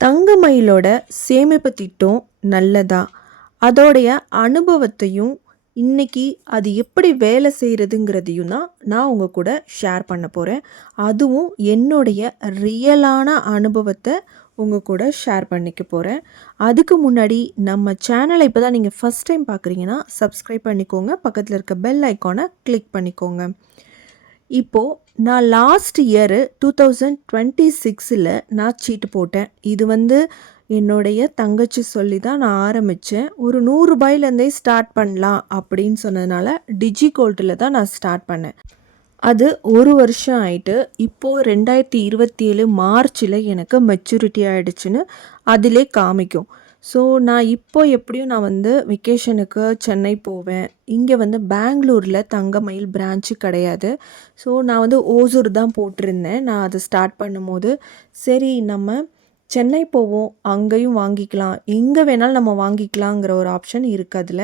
தங்கமயிலோட சேமிப்பு திட்டம் நல்லதா? அதோடைய அனுபவத்தையும், இன்னைக்கு அது எப்படி வேலை செய்றதுங்கிறதையும் தான் நான் உங்க கூட ஷேர் பண்ண போறேன். அதுவும் என்னுடைய ரியலான அனுபவத்த உங்க கூட ஷேர் பண்ணிக்க போறேன். அதுக்கு முன்னாடி நம்ம சேனலை இப்போ தான் நீங்க ஃபர்ஸ்ட் டைம் பார்க்குறீங்கன்னா, சப்ஸ்கிரைப் பண்ணிக்கோங்க. பக்கத்துல இருக்க பெல் ஐகான கிளிக் பண்ணிக்கோங்க. இப்போ நான் லாஸ்ட் இயர் 2026ல் நான் சீட்டு போட்டேன். இது என்னுடைய தங்கச்சி சொல்லி தான் நான் ஆரம்பிச்சேன். ஒரு ரூ. 100லேருந்தே ஸ்டார்ட் பண்ணலாம் அப்படின்னு சொன்னதுனால, டிஜிகோல்டில் தான் நான் ஸ்டார்ட் பண்ணேன். அது 1 வருஷம் ஆயிட்டு. இப்போ 2027 மார்ச்சில் எனக்கு மெச்சூரிட்டி ஆயிடுச்சுன்னு அதிலே காமிக்கும். ஸோ நான் இப்போ எப்படியும் நான் வெக்கேஷனுக்கு சென்னை போவேன். இங்கே பெங்களூரில் தங்கமயில் பிரான்ச்சு கிடையாது. ஸோ நான் ஓசூர் தான் போட்டிருந்தேன். நான் அதை ஸ்டார்ட் பண்ணும்போது, சரி நம்ம சென்னை போவோம், அங்கேயும் வாங்கிக்கலாம், எங்கே வேணாலும் நம்ம வாங்கிக்கலாங்கிற ஒரு ஆப்ஷன் இருக்குது அதில்.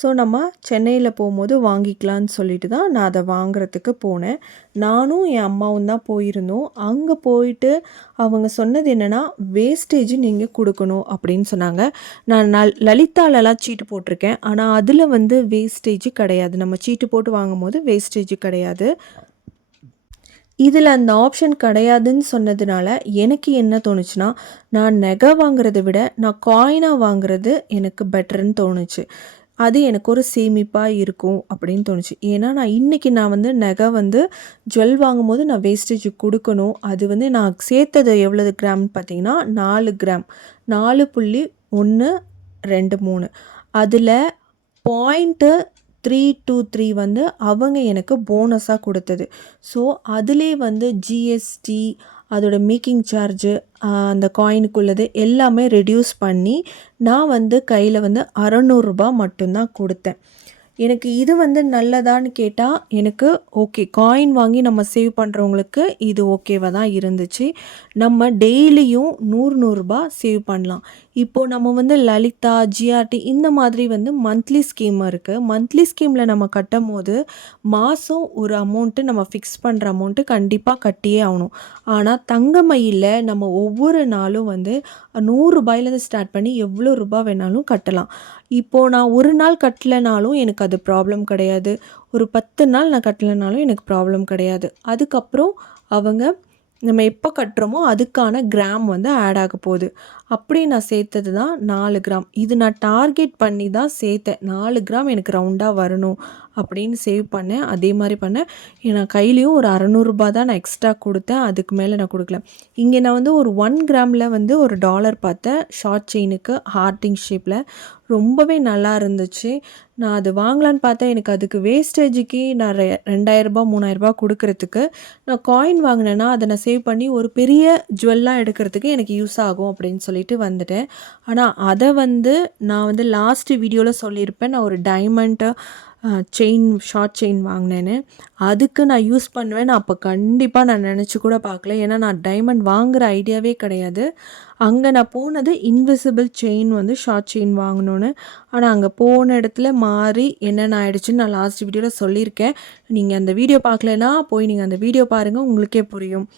ஸோ நம்ம சென்னையில் போகும்போது வாங்கிக்கலான்னு சொல்லிட்டு தான் நான் அதை வாங்குறதுக்கு போனேன். நானும் என் அம்மாவும் தான் போயிருந்தோம். அங்கே போயிட்டு அவங்க சொன்னது என்னென்னா, வேஸ்டேஜ் நீங்கள் கொடுக்கணும் அப்படின்னு சொன்னாங்க. நான் லலிதாலலாம் சீட்டு போட்டிருக்கேன். ஆனால் அதில் வேஸ்டேஜ் கிடையாது. நம்ம சீட்டு போட்டு வாங்கும்போது வேஸ்டேஜ் கிடையாது. இதில் அந்த ஆப்ஷன் கிடையாதுன்னு சொன்னதுனால எனக்கு என்ன தோணுச்சுன்னா, நான் நகை வாங்குறத விட நான் காயினாக வாங்குறது எனக்கு பெட்டர்ன்னு தோணுச்சு. அது எனக்கு ஒரு சேமிப்பாக இருக்கும் அப்படின்னு தோணுச்சு. ஏன்னா நான் நகை ஜுவல் வாங்கும்போது நான் வேஸ்டேஜ் கொடுக்கணும். அது நான் சேர்த்தது எவ்வளவு கிராம்னு பார்த்தீங்கன்னா 4 கிராம், 4.123. அதில் 0.323 அவங்க எனக்கு போனஸாக கொடுத்தது. ஸோ அதிலே ஜிஎஸ்டி, அதோட மேக்கிங் சார்ஜு, அந்த காயினுக்குள்ளது எல்லாமே ரெடியூஸ் பண்ணி நான் கையில் ரூ. 600 மட்டும்தான் கொடுத்தேன். எனக்கு இது நல்லதான்னு கேட்டால் எனக்கு ஓகே. காயின் வாங்கி நம்ம சேவ் பண்ணுறவங்களுக்கு இது ஓகேவாக தான் இருந்துச்சு. நம்ம டெய்லியும் ரூ. 100 சேவ் பண்ணலாம். இப்போது நம்ம லலிதா, ஜிஆர்டி இந்த மாதிரி மந்த்லி ஸ்கீம் இருக்குது. மந்த்லி ஸ்கீமில் நம்ம கட்டும் போது மாதம் ஒரு அமௌண்ட்டு நம்ம ஃபிக்ஸ் பண்ணுற அமௌண்ட்டு கண்டிப்பாக கட்டியே ஆகணும். ஆனால் தங்கமயிலில் நம்ம ஒவ்வொரு நாளும் ரூ. 100லேருந்து ஸ்டார்ட் பண்ணி எவ்வளோ ரூபா வேணாலும் கட்டலாம். இப்போது நான் ஒரு நாள் கட்டலைனாலும் எனக்கு அது ப்ராப்ளம் கிடையாது. ஒரு 10 நாள் நான் கட்டலைனாலும் எனக்கு ப்ராப்ளம் கிடையாது. அதுக்கப்புறம் அவங்க நம்ம எப்போ கட்டுறோமோ அதுக்கான கிராம் ஆட் ஆக போகுது. அப்படி நான் சேர்த்தது தான் 4 கிராம். இது நான் டார்கெட் பண்ணி தான் சேர்த்தேன். 4 கிராம் எனக்கு ரவுண்டாக வரணும் அப்படின்னு சேவ் பண்ணேன். அதே மாதிரி பண்ணேன். நான் கையிலையும் ஒரு ரூ. 600 தான் நான் எக்ஸ்ட்ரா கொடுத்தேன். அதுக்கு மேலே நான் கொடுக்கல. இங்கே நான் ஒரு 1 கிராமில் ஒரு டாலர் பார்த்தேன். ஷார்ட் செயினுக்கு ஹார்ட்டிங் ஷேப்பில் ரொம்பவே நல்லா இருந்துச்சு. நான் அது வாங்கலான்னு பார்த்தேன். எனக்கு அதுக்கு வேஸ்டேஜுக்கு நான் ரூ. 2000 ரூ. 3000 கொடுக்கறதுக்கு நான் காயின் வாங்கினேன்னா அதை நான் சேவ் பண்ணி ஒரு பெரிய ஜுவல்லாம் எடுக்கிறதுக்கு எனக்கு யூஸ் ஆகும் அப்படின்னு சொல்லிட்டு வந்துட்டேன். ஆனால் அதை நான் லாஸ்ட் வீடியோவில் சொல்லியிருப்பேன். நான் ஒரு டைமண்ட் செயின், ஷார்ட் செயின் வாங்கினேன்னு. அதுக்கு நான் யூஸ் பண்ணுவேன். அப்போ கண்டிப்பாக நான் நினச்சி கூட பார்க்கல. ஏன்னா நான் டைமண்ட் வாங்குகிற ஐடியாவே கிடையாது. அங்கே நான் போனது இன்விசிபிள் செயின் ஷார்ட் செயின் வாங்கணுன்னு. ஆனால் அங்கே போன இடத்துல மாறி என்னென்ன ஆயிடுச்சுன்னு நான் லாஸ்ட் வீடியோவில் சொல்லியிருக்கேன். நீங்கள் அந்த வீடியோ பார்க்கலன்னா போய் நீங்கள் அந்த வீடியோ பாருங்கள், உங்களுக்கே புரியும்.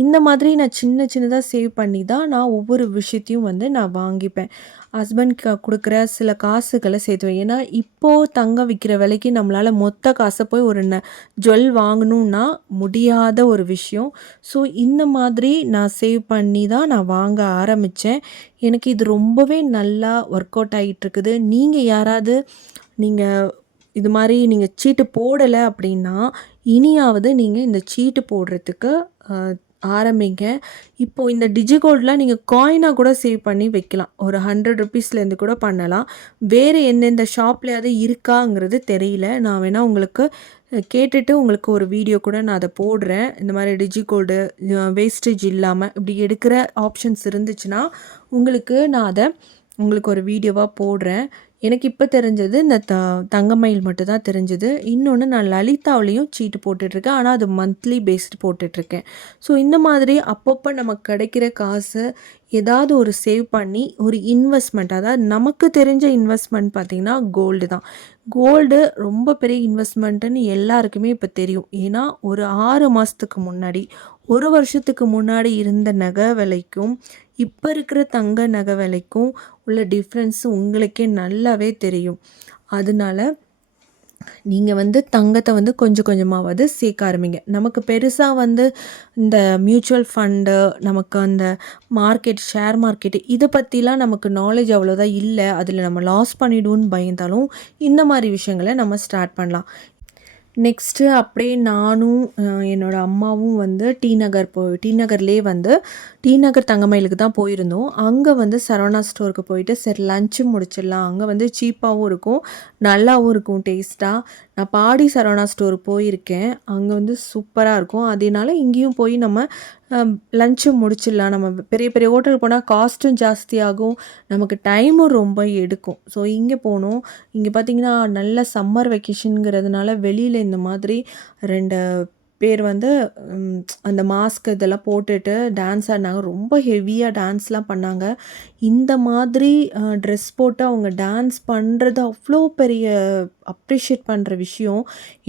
இந்த மாதிரி நான் சின்னதாக சேவ் பண்ணி தான் நான் ஒவ்வொரு விஷயத்தையும் நான் வாங்கிப்பேன். ஹஸ்பண்ட்க்கு கொடுக்குற சில காசுகளை சேர்த்துவேன். ஏன்னா இப்போது தங்கம் விற்கிற விலைக்கு நம்மளால் மொத்த காசை போய் ஒரு ஜுவல் வாங்கணுன்னா முடியாத ஒரு விஷயம். ஸோ இந்த மாதிரி நான் சேவ் பண்ணி தான் நான் வாங்க ஆரம்பித்தேன். எனக்கு இது ரொம்பவே நல்லா ஒர்க் அவுட் ஆகிட்டுருக்குது. நீங்கள் யாராவது இது மாதிரி நீங்கள் சீட்டு போடலை அப்படின்னா, இனியாவது நீங்கள் இந்த சீட்டு போடுறதுக்கு ஆரம்பிங்க. இப்போது இந்த டிஜிகோல்டெலாம் நீங்கள் காயினாக கூட சேவ் பண்ணி வைக்கலாம். ஒரு 100 ருபீஸ்லேருந்து கூட பண்ணலாம். வேறு எந்தெந்த ஷாப்லையாவது இருக்காங்கிறது தெரியல. நான் வேணால் உங்களுக்கு கேட்டுட்டு உங்களுக்கு ஒரு வீடியோ கூட நான் அதை போடுறேன். இந்த மாதிரி டிஜிகோல்டு வேஸ்டேஜ் இல்லாமல் இப்படி எடுக்கிற ஆப்ஷன்ஸ் இருந்துச்சுன்னா நான் அதை உங்களுக்கு ஒரு வீடியோவாக போடுறேன். எனக்கு இப்போ தெரிஞ்சது இந்த தங்கமயில் மட்டும் தான் தெரிஞ்சது. இன்னொன்று நான் லலிதாவிலையும் சீட்டு போட்டுட்ருக்கேன். ஆனால் அது மந்த்லி பேஸ்டு போட்டுட்ருக்கேன். ஸோ இந்த மாதிரி அப்பப்போ நமக்கு கிடைக்கிற காசு ஏதாவது ஒரு சேவ் பண்ணி ஒரு இன்வெஸ்ட்மெண்ட், அதாவது நமக்கு தெரிஞ்ச இன்வெஸ்ட்மெண்ட் பார்த்திங்கன்னா கோல்டு தான். கோல்டு ரொம்ப பெரிய இன்வெஸ்ட்மெண்ட்டுன்னு எல்லாருக்குமே இப்போ தெரியும். ஏன்னா ஒரு 6 மாதத்துக்கு முன்னாடி 1 வருஷத்துக்கு முன்னாடி இருந்த நகை விலைக்கும் இப்போ இருக்கிற தங்க நகை விலைக்கும் உள்ள டிஃப்ரென்ஸ் உங்களுக்கே நல்லாவே தெரியும். அதனால நீங்கள் வந்து தங்கத்தை வந்து கொஞ்சம் கொஞ்சமாவது சேர்க்க ஆரம்பிங்க. நமக்கு பெருசாக வந்து இந்த மியூச்சுவல் ஃபண்டு, நமக்கு அந்த மார்க்கெட், ஷேர் மார்க்கெட்டு இதை பற்றிலாம் நமக்கு நாலேஜ் அவ்வளோதான் இல்லை. அதில் நம்ம லாஸ் பண்ணிடுவோன்னு பயந்தாலும் இந்த மாதிரி விஷயங்களை நம்ம ஸ்டார்ட் பண்ணலாம். நெக்ஸ்ட்டு அப்படியே நானும் என்னோட அம்மாவும் வந்து டி நகர்லேயே வந்து டி நகர் தங்கமயிலுக்கு தான் போயிருந்தோம். அங்கே வந்து சரவணா ஸ்டோருக்கு போயிட்டு சரி லன்ச்சு முடிச்சிடலாம். அங்கே வந்து சீப்பாகவும் இருக்கும், நல்லாவும் இருக்கும் டேஸ்ட்டாக. நான் பாடி சரவணா ஸ்டோர் போயிருக்கேன். அங்கே வந்து சூப்பராக இருக்கும். அதனால இங்கேயும் போய் நம்ம லன்ச்சு முடிச்சிடலாம். நம்ம பெரிய பெரிய ஹோட்டலுக்கு போனால் காஸ்ட்டும் ஜாஸ்தியாகும், நமக்கு டைமும் ரொம்ப எடுக்கும். ஸோ இங்கே போனோம். இங்கே பார்த்திங்கன்னா நல்ல சம்மர் வெக்கேஷனுங்கிறதுனால வெளியில் இந்த மாதிரி 2 பேர் வந்து அந்த மாஸ்க் இதெல்லாம் போட்டுட்டு டான்ஸ் ஆடினாங்க. ரொம்ப ஹெவியாக டான்ஸ்லாம் பண்ணாங்க. இந்த மாதிரி ட்ரெஸ் போட்டு அவங்க டான்ஸ் பண்ணுறது அவ்வளோ பெரிய அப்ரிஷியேட் பண்ணுற விஷயம்.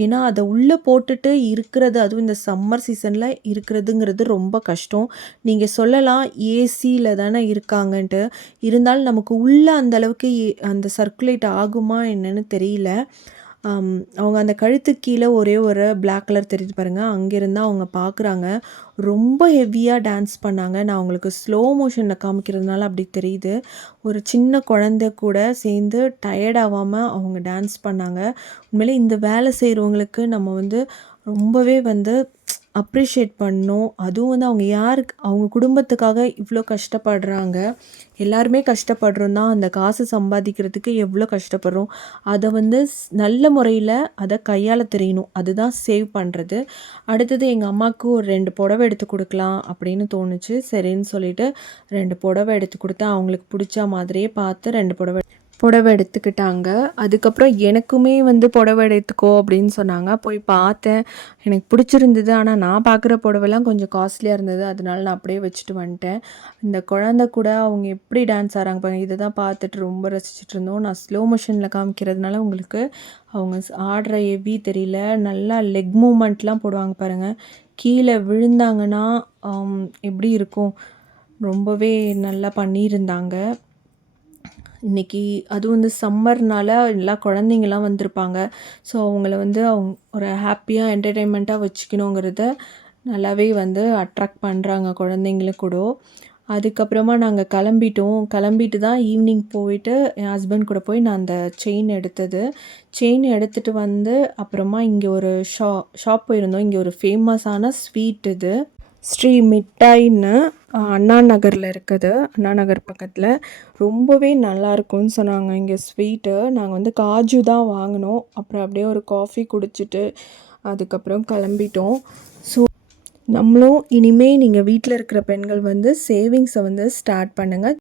ஏன்னா அதை உள்ளே போட்டுட்டு இருக்கிறது, அதுவும் இந்த சம்மர் சீசனில் இருக்கிறதுங்கிறது ரொம்ப கஷ்டம். நீங்கள் சொல்லலாம் ஏசியில் தானே இருக்காங்கன்ட்டு, இருந்தாலும் நமக்கு உள்ளே அந்தளவுக்கு அந்த சர்க்குலேட் ஆகுமா என்னன்னு தெரியல. அவங்க அந்த கழுத்துக்கு கீழே ஒரே ஒரு பிளாக் கலர் தெரியுது பாருங்கள், அங்கேருந்து அவங்க பார்க்குறாங்க. ரொம்ப ஹெவியாக டான்ஸ் பண்ணாங்க. நான் அவங்களுக்கு ஸ்லோ மோஷனில் காமிக்கிறதுனால அப்படி தெரியுது. ஒரு சின்ன குழந்தை கூட சேர்ந்து டயர்ட் ஆகாமல் அவங்க டான்ஸ் பண்ணாங்க. உண்மையிலே இந்த வேலை செய்கிறவங்களுக்கு நம்ம வந்து ரொம்பவே வந்து அப்ரிஷியேட் பண்ணணும். அதுவும் வந்து அவங்க குடும்பத்துக்காக இவ்வளோ கஷ்டப்படுறாங்க. எல்லாருமே கஷ்டப்படுறோம் தான். அந்த காசு சம்பாதிக்கிறதுக்கு எவ்வளோ கஷ்டப்படுறோம். அதை வந்து நல்ல முறையில் அதை கையாள தெரியணும். அதுதான் சேவ் பண்ணுறது. அடுத்தது எங்கள் அம்மாவுக்கு ஒரு 2 புடவை எடுத்து கொடுக்கலாம் அப்படின்னு தோணுச்சு. சரின்னு சொல்லிட்டு 2 புடவை எடுத்து கொடுத்தேன். அவங்களுக்கு பிடிச்ச மாதிரியே பார்த்து 2 புடவை எடுத்துக்கிட்டாங்க. அதுக்கப்புறம் எனக்குமே வந்து புடவை எடுத்துக்கோ அப்படின்னு சொன்னாங்க. போய் பார்த்தேன், எனக்கு பிடிச்சிருந்தது. ஆனால் நான் பார்க்குற புடவைலாம் கொஞ்சம் காஸ்ட்லியாக இருந்தது. அதனால நான் அப்படியே வச்சுட்டு வந்துட்டேன். இந்த குழந்தை கூட அவங்க எப்படி டான்ஸ் ஆடுறாங்க பாருங்க, இதை தான் பார்த்துட்டு ரொம்ப ரசிச்சுட்டு இருந்தோம். நான் ஸ்லோ மோஷனில் காமிக்கிறதுனால உங்களுக்கு அவங்க ஆடுற ஹெவி தெரியல. நல்லா லெக் மூமெண்ட்லாம் போடுவாங்க பாருங்கள். கீழே விழுந்தாங்கன்னா எப்படி இருக்கும், ரொம்பவே நல்லா பண்ணியிருந்தாங்க. இன்றைக்கி அதுவும் வந்து சம்மர்னால எல்லா குழந்தைங்கலாம் வந்திருப்பாங்க. ஸோ அவங்கள வந்து ஒரு ஹாப்பியாக என்டர்டெயின்மெண்ட்டாக வச்சுக்கணுங்கிறத நல்லாவே வந்து அட்ராக்ட் பண்ணுறாங்க குழந்தைங்களும் கூட. அதுக்கப்புறமா நாங்கள் கிளம்பிட்டு தான் ஈவினிங் போயிட்டு என் ஹஸ்பண்ட் கூட போய் நான் அந்த செயின் எடுத்துகிட்டு வந்து அப்புறமா இங்கே ஒரு ஷாப் போயிருந்தோம். இங்கே ஒரு ஃபேமஸான ஸ்வீட் இது ஸ்ரீ மிட்டாய்ன்னு அண்ணா நகரில் இருக்குது. அண்ணா நகர் பக்கத்தில் ரொம்பவே நல்லாயிருக்கும்னு சொன்னாங்க இங்கே ஸ்வீட்டு. நாங்கள் வந்து காஜு தான் வாங்கினோம். அப்புறம் அப்படியே ஒரு காஃபி குடிச்சிட்டு அதுக்கப்புறம் கிளம்பிட்டோம். ஸோ நம்மளும் இனிமேல் நீங்கள் வீட்டில் இருக்கிற பெண்கள் வந்து சேவிங்ஸை வந்து ஸ்டார்ட் பண்ணுங்கள்.